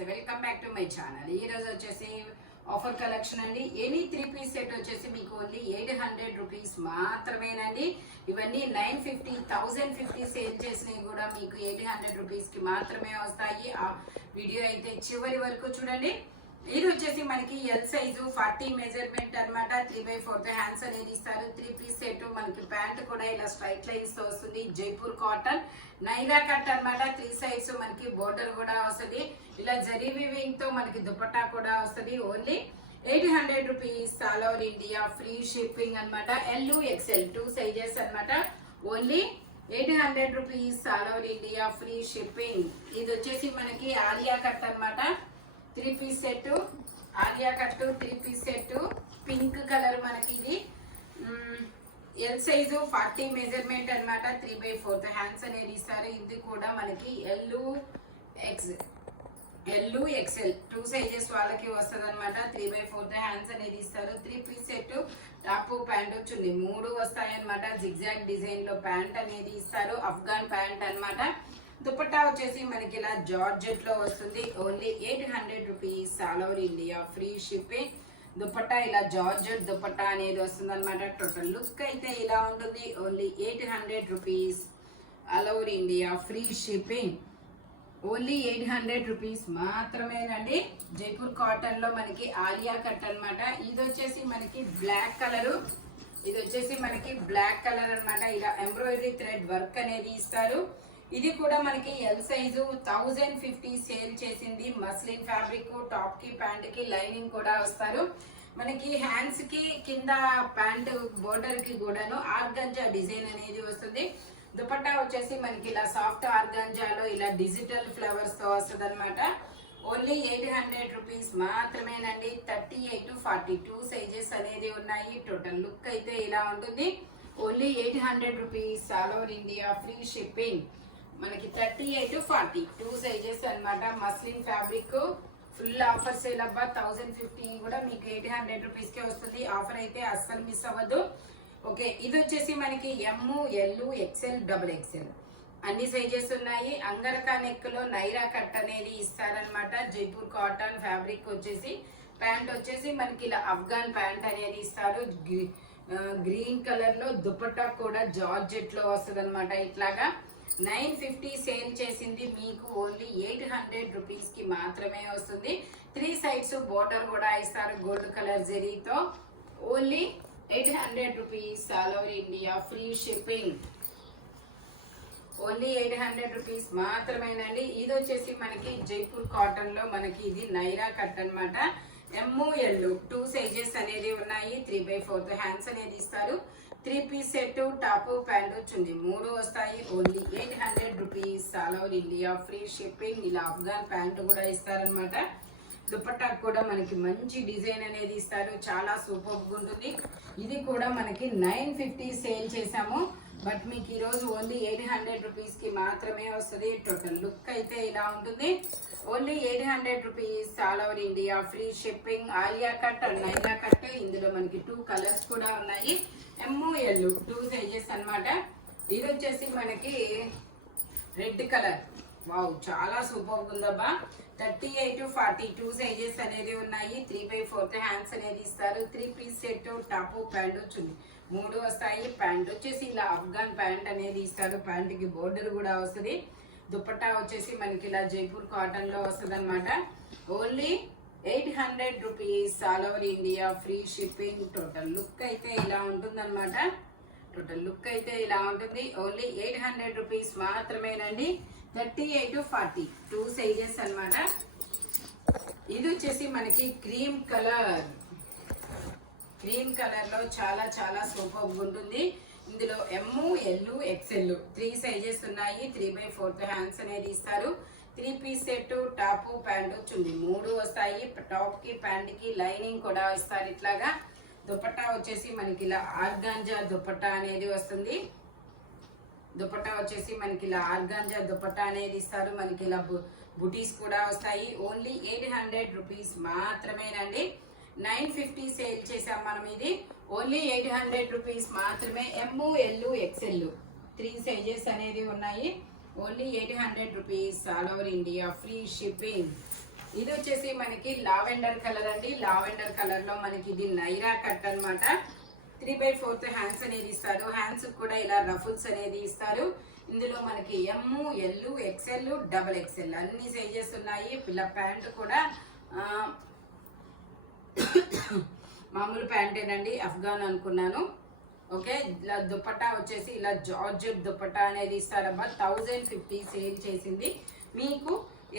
నమస్తే, welcome back to my channel. ఈ రోజు వచ్చేసి ఆఫర్ కలెక్షన్ అండి. ఎనీ 3 పీస్ సెట్ వచ్చేసి మీకు ఓన్లీ 800 రూపీస్ మాత్రమేనండి. ఇవన్నీ 950 1050 సేల్ చేసినవి కూడా మీకు 800 రూపీస్ కి మాత్రమే వస్తాయి. ఆ వీడియో అయితే చివరి వరకు చూడండి. ఇది వచ్చేసి మనకి ఎల్ సైజు 40 మెజర్మెంట్ అనమాట. 3/4 హ్యాండ్స్ అనేది ఇస్తారు. 3 పీస్ సెట్. మనకి ప్యాంట్ కూడా ఇలా స్ట్రైట్ లైన్స్ తో వస్తుంది. జైపూర్ కాటన్ నైరా కట్ అనమాట. 3 సైడ్స్ మనకి బోర్డర్ కూడా వస్తుంది. ఇలా జరీ వీవింగ్ తో మనకి దుపట్టా కూడా వస్తుంది. Only 800 rupees all over India, free shipping అనమాట. ఎల్ ఎక్స్ఎల్ 2 సైజెస్ అనమాట. Only 800 rupees all over India, free shipping. ఇది వచ్చేసి మనకి ఆలియా కట్ అనమాట. 3 piece set Alia cut 3 piece set pink colour. మనకి ఇది ఎల్ సైజు 40 మెజర్మెంట్ అనమాట. 3/4 హ్యాండ్స్ అనేది ఇస్తారు. ఇది కూడా మనకి ఎల్ ఎక్స్ఎల్ 2 సైజెస్ వాళ్ళకి వస్తుంది అనమాట. 3/4 హ్యాండ్స్ అనేది ఇస్తారు. 3 పీస్ సెట్ టాప్ ప్యాంట్ వచ్చింది. 3 వస్తాయి అనమాట. జిగ్జాగ్ డిజైన్ లో ప్యాంట్ అనేది ఇస్తారు. అఫ్ఘాన్ ప్యాంట్ అనమాట. దుపట్టా వచ్చేసి మనకి ఇలా జార్జెట్ లో వస్తుంది. Only 800 rupees all over India, free shipping. Dupatta ఇలా జార్జెట్ దుపట్టా అనేది వస్తుంది అనమాట. టోటల్ లుక్ అయితే ఇలా ఉంటుంది. Only 800 rupees all over India, free shipping. Only 800 rupees మాత్రమేనండి. జైపూర్ కాటన్ లో మనకి ఆలియా కట్ అనమాట. ఇది వచ్చేసి మనకి బ్లాక్ కలర్. ఇది వచ్చేసి మనకి బ్లాక్ కలర్ అనమాట. ఇలా ఎంబ్రాయిడరీ థ్రెడ్ వర్క్ అనేది ఇస్తారు. ఇది కూడా మనకి ఎల్ సైజు 1050 సేల్ చేసింది. Muslin fabric. టాప్ కి ప్యాంట్ కి లైనింగ్ కూడా వస్తారు. మనకి హ్యాండ్స్ కి కింద ప్యాంట్ బోర్డర్ కి కూడాను ఆర్గంజా డిజైన్ అనేది వస్తుంది. దుపట్టా వచ్చేసి మనకి ఇలా సాఫ్ట్ ఆర్గంజాలో ఇలా డిజిటల్ ఫ్లవర్స్ తో వస్తుంది అనమాట. ఓన్లీ 800 రూపీస్ మాత్రమేనండి. 38 to 42 సైజెస్ అనేది ఉన్నాయి. టోటల్ లుక్ అయితే ఇలా ఉంటుంది. Only 800 rupees all over India, free shipping. మనకి 38 to 40 2 సైజెస్ అనమాట. Muslin fabric. Full offer sale అబ్బా. 1050 కూడా మీకు 800 రూపీస్ కే వస్తుంది. ఆఫర్ అయితే అస్సలు మిస్ అవ్వద్దు. ఓకే, ఇది వచ్చేసి మనకి ఎమ్, ఎల్, ఎక్స్ఎల్, డబుల్ ఎక్స్ఎల్ అన్ని సైజెస్ ఉన్నాయి. అంగరకా నెక్ లో నైరా కట్ అనేది ఇస్తారనమాట. జైపూర్ కాటన్ ఫ్యాబ్రిక్ వచ్చేసి ప్యాంట్ వచ్చేసి మనకి ఇలా అఫ్ఘాన్ ప్యాంట్ అనేది ఇస్తారు. గ్రీన్ కలర్ లో దుపట్టా కూడా జార్జెట్ లో వస్తుంది అనమాట. ఇట్లాగా 950 సేల్ చేసింది మీకు ఓన్లీ 800 రూపీస్ కి మాత్రమే వస్తుంది. 3 సైడ్స్ బోర్డర్ కూడా ఇస్తారు గోల్డ్ కలర్ జరీతో. Only 800 rupees all over India, free shipping. Only 800 rupees మాత్రమేనండి. ఇది వచ్చేసి మనకి జైపూర్ కాటన్ లో మనకి ఇది నైరా కట్ అనమాట. ఎమ్, ఎల్ 2 సైజెస్ అనేది ఉన్నాయి. 3/4 హ్యాండ్స్ అనేది ఇస్తారు. 3 పీస్ సెట్ టాప్ ప్యాంట్ వచ్చింది. 3 వస్తాయి. Only 800 rupees all over India, free shipping. ఇలా అఫ్ఘాన్ ప్యాంట్ కూడా ఇస్తారనమాట. దుపట్టా కూడా మనకి మంచి డిజైన్ అనేది ఇస్తారు. చాలా సూపర్ గా ఉంటుంది. ఇది కూడా మనకి 950 సేల్ చేసాము. బట్ మీకు ఈరోజు ఓన్లీ 800 రూపీస్ కి మాత్రమే వస్తుంది. టోటల్ లుక్ అయితే ఇలా ఉంటుంది. Only 800 rupees all over India, free shipping. Alia cut and Naira cut. ఇందులో మనకి 2 కలర్స్ కూడా ఉన్నాయి. ఎమ్, ఎల్ 2 సైజెస్ అనమాట. ఇది వచ్చేసి మనకి రెడ్ కలర్. వావ్, చాలా సూపర్ ఉందబ్బా. 38 to 42 సైజెస్ అనేది ఉన్నాయి. 3/4 హ్యాండ్స్ అనేది ఇస్తారు. 3 పీస్ సెట్ టాప్ ప్యాంట్ వచ్చింది. 3 వస్తాయి. ప్యాంట్ వచ్చేసి ఇలా అఫ్ఘాన్ ప్యాంట్ అనేది ఇస్తారు. ప్యాంట్ కి బోర్డర్ కూడా వస్తుంది. దుపట్టా వచ్చేసి మనకి ఇలా జైపూర్ కాటన్ లో వస్తుంది అనమాట. Only 800 rupees all over India, free shipping. Total look అయితే ఇలా ఉంటుంది అనమాట. టోటల్ లుక్ అయితే ఇలా ఉంటుంది. ఓన్లీ 800 రూపీస్ మాత్రమేనండి. 38 to 40 2 సైజెస్ అనమాట. ఇది వచ్చేసి మనకి క్రీమ్ కలర్. క్రీమ్ కలర్ లో చాలా చాలా సూపర్ ఉంటుంది. ఇందులో ఎమ్, ఎల్, ఎక్స్ఎల్ 3 సైజెస్ ఉన్నాయి. 3/4 హ్యాండ్స్ అనేది ఇస్తారు. 3 పీస్ సెట్ టాప్ ప్యాంట్ వచ్చింది. 3 వస్తాయి. టాప్ కి ప్యాంట్ కి లైనింగ్ కూడా ఇస్తారు. ఇట్లాగా దుపట్టా వచ్చేసి మనకి ఇలా ఆర్గాంజా దుపట్టా అనేది వస్తుంది. దుపట్టా వచ్చేసి మనకి ఇలా ఆర్గాంజా దుపట్టా అనేది ఇస్తారు. మనకి ఇలా బుటీస్ కూడా వస్తాయి. ఓన్లీ 800 రూపీస్ మాత్రమేనండి. 950 సేల్ చేసాం మనం. ఇది ఓన్లీ 800 రూపీస్ మాత్రమే. ఎమ్, ఎల్, ఎక్స్ఎల్ 3 సైజెస్ అనేది ఉన్నాయి. Only 800 rupees all over India, free shipping. ఇది వచ్చేసి మనకి లావెండర్ కలర్ అండి. లావెండర్ కలర్ లో మనకి ఇది నైరా కట్ అన్నమాట. 3/4 హ్యాండ్స్ అనేది ఇస్తారు. హ్యాండ్స్ కూడా ఇలా రఫుల్స్ అనేది ఇస్తారు. ఇందులో మనకి ఎమ్, ఎల్, ఎక్స్ఎల్, డబల్ ఎక్స్ఎల్ అన్ని సైజెస్ ఉన్నాయి. పిల్ల ప్యాంట్ కూడా మామూలు ప్యాంటేనండి, అఫ్ఘాన్ అనుకున్నాను. ఓకే, ఇలా దుపట్టా వచ్చేసి ఇలా జార్జెట్ దుపట్టా అనేది ఇస్తారబ్బా. 1050 సేల్ చేసింది, మీకు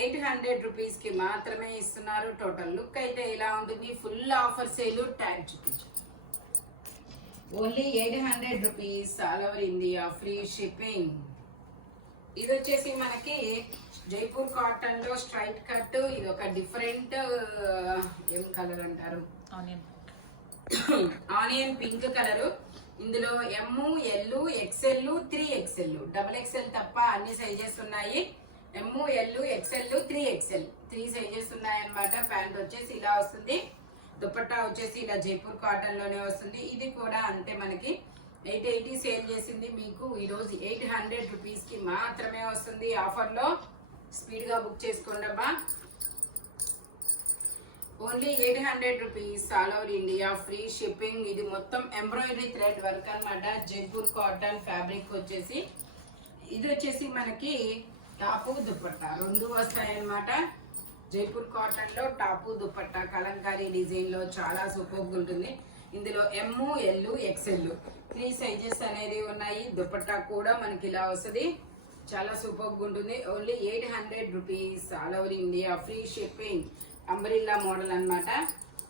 800 రూపీస్కి మాత్రమే ఇస్తున్నారు. టోటల్ లుక్ అయితే ఇలా ఉంటుంది. Full offer sale. ట్యాగ్ చూపించు. Only 800 rupees, all over India, free shipping. ఇది వచ్చేసి మనకి జైపూర్ కాటన్ లో స్ట్రైట్ కట్. ఇది ఒక డిఫరెంట్ ఏం కలర్ అంటారు, ఆనియన్ పింక్ కలరు. ఇందులో M, L, XL, 3XL, double XL తప్ప అన్ని సైజెస్ ఉన్నాయి. M, L, XL, 3XL 3 sizes ఉన్నాయన్నమాట. ప్యాంట్ వచ్చేసి ఇలా వస్తుంది. దుపట్టా వచ్చేసి ఇలా జైపూర్ కాటన్ లోనే వస్తుంది. ఇది కూడా అంటే మనకి 880 సేల్ చేసింది, మీకు ఈరోజు 800 రూపీస్కి మాత్రమే వస్తుంది ఆఫర్లో. స్పీడ్గా బుక్ చేసుకోండి అబ్బా. Only 800 rupees, all over India, free shipping. ఇది మొత్తం ఎంబ్రాయిడరీ థ్రెడ్ వర్క్ అనమాట. జైపూర్ కాటన్ ఫ్యాబ్రిక్ వచ్చేసి ఇది వచ్చేసి మనకి టాపు దుపట్టా 2 వస్తాయన్నమాట. జైపూర్ కాటన్ లో టాపు దుపట్టా కలంకారీ డిజైన్ లో చాలా సూపర్గా ఉంటుంది. ఇందులో ఎమ్, ఎల్, ఎక్స్ఎల్ 3 సైజెస్ అనేది ఉన్నాయి. దుపట్టా కూడా మనకి ఇలా వస్తుంది, చాలా సూపర్గా ఉంటుంది. Only 800 rupees, all over India, free shipping. Umbrella model అన్నమాట.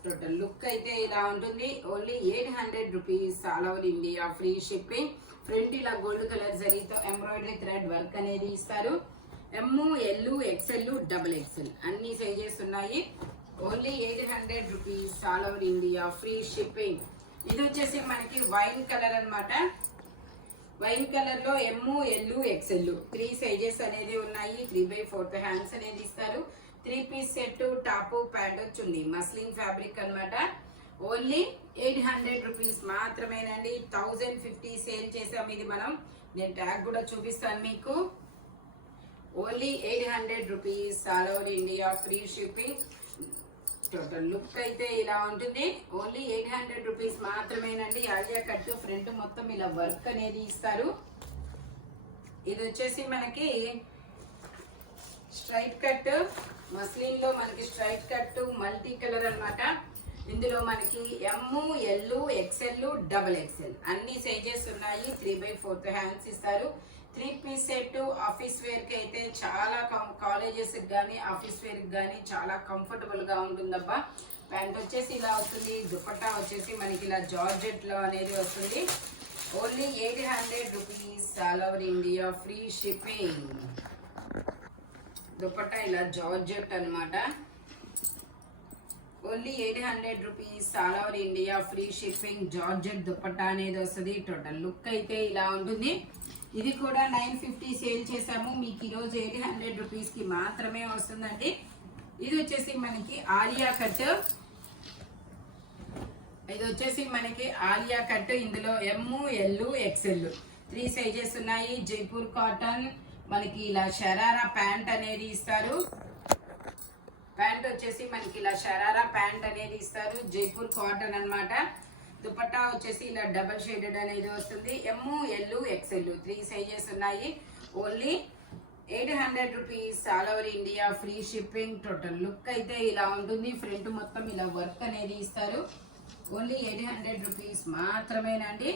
టోటల్ లుక్ అయితే ఇలా ఉంటుంది. Only 800 rupees, all over India, free shipping. Front ఇలా గోల్డ్ కలర్ జరీతో ఎంబ్రాయిడరీ థ్రెడ్ వర్క్ అనేది ఇస్తారు. ఎమ్, ఎల్, ఎక్స్ఎల్, డబల్ ఎక్స్ఎల్ అన్ని సైజెస్ ఉన్నాయి. Only 800 rupees, all over India, free shipping. ఇది వచ్చేసి మనకి వైన్ కలర్ అన్నమాట. వైన్ కలర్ లో ఎమ్, ఎల్, ఎక్స్ఎల్ 3 సైజెస్ అనేది ఉన్నాయి. 3/4 హ్యాండ్స్ అనేది ఇస్తారు. 3 పీస్ సెట్, టాప్, ప్యాంట్ వచ్చింది. మస్లిన్ ఫ్యాబ్రిక్ అన్నమాట. ఓన్లీ 800 రూపీస్ మాత్రమేనండి. 1050 సేల్ చేసాం ఇది మనం. నేను ట్యాగ్ కూడా చూపిస్తాను మీకు. Only 800 rupees, all over India, free shipping. Total look అయితే ఇలా ఉంటుంది. ఓన్లీ 800 రూపీస్ మాత్రమేనండి. ఆలియా కట్ ఫ్రంట్ మొత్తం ఇలా వర్క్ అనేది ఇస్తారు. ఇది వచ్చేసి మనకి స్ట్రైట్ కట్ మస్లిన్ లో మనకి స్ట్రైట్ కట్ మల్టీ కలర్ అన్నమాట. ఇందులో మనకి ఎమ్, ఎల్, ఎక్స్ఎల్, డబల్ ఎక్స్ఎల్ అన్ని సైజెస్ ఉన్నాయి. 3/4 హ్యాండ్స్ ఇస్తారు. 3 పీస్ సెట్ ఆఫీస్ వేర్ కి అయితే చాలా కాలేజెస్ కానీ ఆఫీస్ వేర్ కి కానీ చాలా కంఫర్టబుల్ గా ఉంటుందబ్బా. ప్యాంట్ వచ్చేసి ఇలా వస్తుంది. దుపట్టా వచ్చేసి మనకి ఇలా జార్జెట్ లో అనేది వస్తుంది. Only 800 rupees, all over India, free shipping. Dupatta ఇలా జార్జెట్ అన్నమాట. Only 800 rupees, all over India, free shipping. Georgette dupatta అనేది వస్తుంది. టోటల్ లుక్ అయితే ఇలా ఉంటుంది. ఇది కూడా 950 సేల్ చేసాము, మీకు ఈరోజు 800 రూపీస్కి మాత్రమే వస్తుందండి. ఇది వచ్చేసి మనకి ఆలియా కట్. ఇది వచ్చేసి మనకి ఆలియా కట్. ఇందులో ఎమ్, ఎల్, ఎక్స్ఎల్ 3 సైజెస్ ఉన్నాయి. జైపూర్ కాటన్ మనకి ఇలా షరారా ప్యాంట్ అనేది ఇస్తారు. ప్యాంట్ వచ్చేసి మనకి ఇలా షరారా ప్యాంట్ అనేది ఇస్తారు. జైపూర్ కాటన్ అన్నమాట. దుపట్టా వచ్చేసి ఇలా డబల్ షేడెడ్ అనేది వస్తుంది. ఎమ్, ఎల్, ఎక్స్ఎల్ 3 సైజెస్ ఉన్నాయి. Only 800 rupees, all over India, free shipping. Total look అయితే ఇలా ఉంటుంది. ఫ్రంట్ మొత్తం ఇలా వర్క్ అనేది ఇస్తారు. ఓన్లీ 800 రూపీస్ మాత్రమేనండి.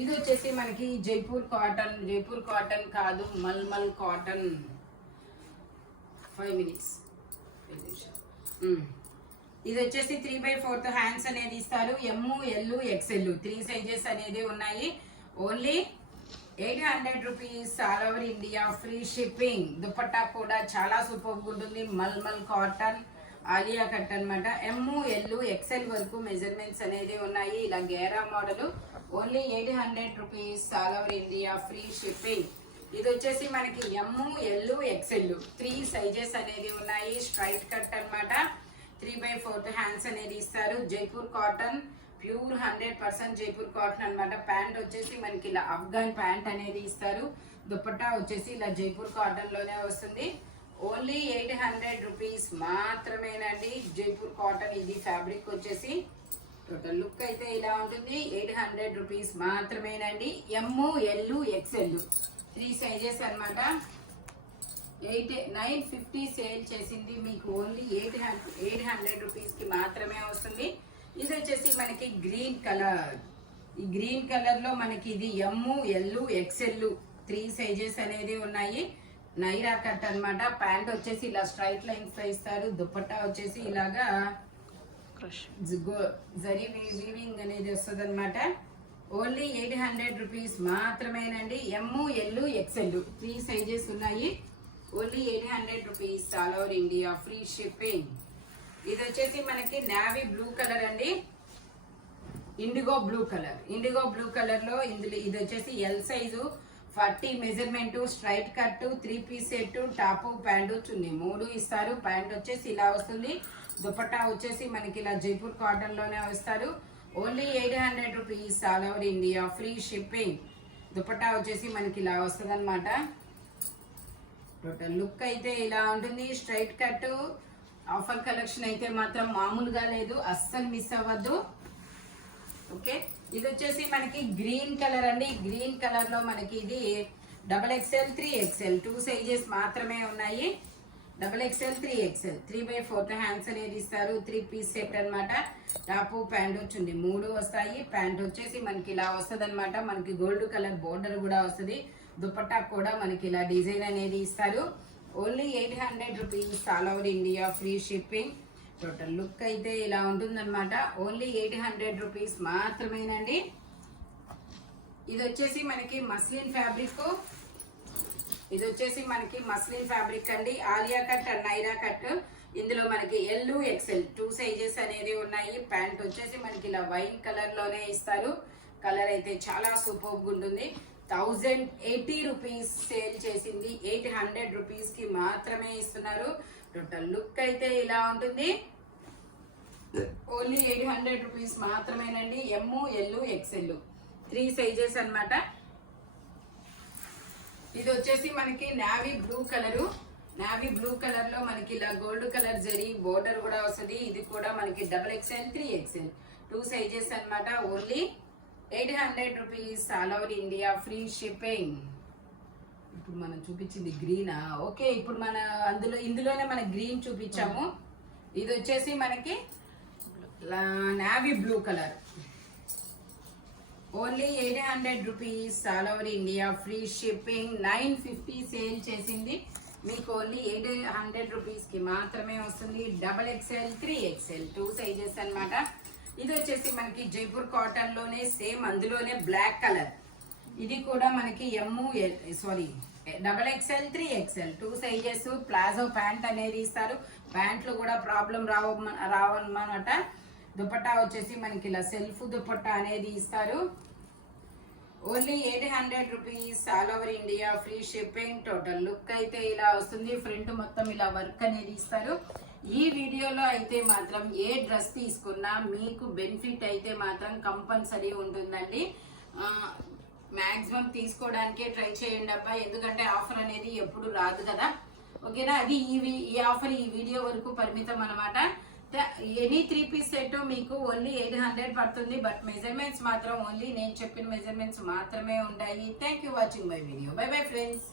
ఇది వచ్చేసి మనకి జైపూర్ కాటన్. జైపూర్ కాటన్ కాదు, మల్మల్ కాటన్. 5 మినిట్స్. ఇది వచ్చేసి 3/4 హ్యాండ్స్ అనేది ఇస్తారు. ఎమ్, ఎల్, ఎక్స్ఎల్ 3 సైజెస్ అనేది ఉన్నాయి. Only 800 rupees, all over India, free shipping. Dupatta కూడా చాలా సూపర్గా ఉంటుంది. మల్మల్ కాటన్ ఆలియా కట్ అనమాట. ఎమ్, ఎల్, ఎక్స్ఎల్ వరకు మెజర్మెంట్స్ అనేది ఉన్నాయి. ఇలా గేరా model. Only 800 rupees, all over India, free shipping. ఇది వచ్చేసి మనకి ఎమ్, ఎల్, ఎక్స్ఎల్ 3 సైజెస్ అనేది ఉన్నాయి. స్ట్రైట్ కట్ అనమాట. 3/4 హ్యాండ్స్ అనేది ఇస్తారు. Jaipur cotton pure 100% Jaipur cotton అనమాట. ప్యాంట్ వచ్చేసి మనకి ఇలా అఫ్ఘాన్ ప్యాంట్ అనేది ఇస్తారు. దుపట్టా వచ్చేసి ఇలా జైపూర్ కాటన్ లోనే వస్తుంది. ఓన్లీ 800 రూపీస్ మాత్రమేనండి. జైపూర్ కాటన్ ఇది ఫ్యాబ్రిక్ వచ్చేసి. టోటల్ లుక్ అయితే ఇలా ఉంటుంది. 800 రూపీస్ మాత్రమేనండి. ML XL 3 సైజెస్ అనమాట. 950 సేల్ చేసింది, మీకు ఓన్లీ 800 రూపీస్కి మాత్రమే వస్తుంది. ఇది వచ్చేసి మనకి గ్రీన్ కలర్. ఈ గ్రీన్ కలర్లో మనకి ఇది ML XL 3 సైజెస్ అనేది ఉన్నాయి. నైరా కట్ అనమాట. ప్యాంట్ వచ్చేసి ఇలా స్ట్రైట్ లైన్స్ తో ఇస్తారు. దుపట్టా వచ్చేసి ఇలాగా జరీ వీవింగ్ అనేది వస్తుంది అనమాట. ఓన్లీ 800 రూపీస్ మాత్రమేనండి. ML XL 3 సైజెస్ ఉన్నాయి. Only 800 rupees all over India, free shipping. ఇది వచ్చేసి మనకి నావీ బ్లూ కలర్ అండి. Indigo blue colour. Indigo blue colour లో ఇందులో ఇది వచ్చేసి L size, 40 measurement, straight cut, 3 piece set, top pant chunni 3 ఇస్తారు. ప్యాంట్ వచ్చేసి ఇలా వస్తుంది. దుపట్టా వచ్చేసి మనకి ఇలా జైపూర్ కాటన్ లోనే వస్తారు. Only 800 rupees all over India, free shipping. Dupatta వచ్చేసి మనకి ఇలా వస్తుంది అనమాట. టోటల్ లుక్ అయితే ఇలా ఉంటుంది. స్ట్రైట్ కట్ ఆఫర్ కలెక్షన్ అయితే మాత్రం మామూలుగా లేదు, అస్సలు మిస్ అవ్వద్దు. ఓకే, ఇది వచ్చేసి మనకి గ్రీన్ కలర్ అండి. గ్రీన్ కలర్ లో మనకి ఇది XXL 3XL 2 సైజెస్ మాత్రమే ఉన్నాయి. XXL 3XL 3/4 హ్యాండ్స్ అనేది ఇస్తారు. 3 పీస్ సెట్ అనమాట. టాపు ప్యాంట్ వచ్చింది 3 వస్తాయి. ప్యాంట్ వచ్చేసి మనకి ఇలా వస్తుంది అనమాట. మనకి గోల్డ్ కలర్ బోర్డర్ కూడా వస్తుంది. దుపట్టా కూడా మనకి ఇలా డిజైన్ అనేది ఇస్తారు. Only 800 rupees all over India, free shipping. Total look అయితే ఇలా ఉంటుందన్నమాట. ఓన్లీ 800 రూపీస్ మాత్రమేనండి. ఇది వచ్చేసి మనకి మస్లిన్ ఫ్యాబ్రిక్. ఇది వచ్చేసి మనకి మస్లిన్ ఫ్యాబ్రిక్ అండి. Alia cut and Naira cut. ఇందులో మనకి ML XL 2 సైజెస్ అనేది ఉన్నాయి. ప్యాంట్ వచ్చేసి మనకి ఇలా వైన్ కలర్ లోనే ఇస్తారు. కలర్ అయితే చాలా సూపర్గా ఉంటుంది. 1080 రూపీస్ సేల్ చేసింది, 800 రూపీస్ కి మాత్రమే ఇస్తున్నారు. టోటల్ లుక్ అయితే ఇలా ఉంటుంది. ఓన్లీ 800 రూపీస్ మాత్రమేనండి. ML XL 3 సైజెస్ అనమాట. ఇది వచ్చేసి మనకి navy blue colour. Navy blue colour లో మనకి ఇలా గోల్డ్ కలర్ జరీ బోర్డర్ కూడా వస్తుంది. ఇది కూడా మనకి XXL 3XL 2 సైజెస్ అనమాట. Only 800 rupees all over India, free shipping. ఇప్పుడు మనం చూపించింది గ్రీనా? ఓకే, ఇప్పుడు మన ఇందులోనే మన గ్రీన్ చూపించాము. ఇది వచ్చేసి మనకి navy blue colour. Only 800 rupees all over India, free shipping. 950 sale చేసింది, మీకు ఓన్లీ 800 రూపీస్ కి మాత్రమే వస్తుంది. XXL 3XL 2 సైజెస్ అనమాట. ఇది వచ్చేసి మనకి జైపూర్ కాటన్ లోనే సేమ్, అందులోనే బ్లాక్ కలర్. ఇది కూడా మనకి XXL 3XL 2 sizes. Palazzo pant అనేది ఇస్తారు. ప్యాంట్లు కూడా ప్రాబ్లం రావన్నమాట. దుపట్టా వచ్చేసి మనకి ఇలా సెల్ఫ్ దుపట్టా అనేది ఇస్తారు. Only 800 rupees all over India, free shipping. Total look అయితే ఇలా వస్తుంది. ఫ్రంట్ మొత్తం ఇలా వర్క్ అనేది ఇస్తారు. ఈ వీడియోలో అయితే మాత్రం ఏ డ్రెస్ తీసుకున్నా మీకు బెనిఫిట్ అయితే మాత్రం కంపల్సరీ ఉంటుందండి. మ్యాక్సిమం తీసుకోవడానికే ట్రై చేయండి అబ్బా, ఎందుకంటే ఆఫర్ అనేది ఎప్పుడు రాదు కదా. ఓకేనా, అది ఈ ఆఫర్ ఈ వీడియో వరకు పరిమితం అనమాట. ఎనీ 3 పీస్ సెట్ మీకు ఓన్లీ 800 పడుతుంది. బట్ మెజర్మెంట్స్ మాత్రం ఓన్లీ నేను చెప్పిన మెజర్మెంట్స్ మాత్రమే ఉంటాయి. Thank you watching my video. By bye friends.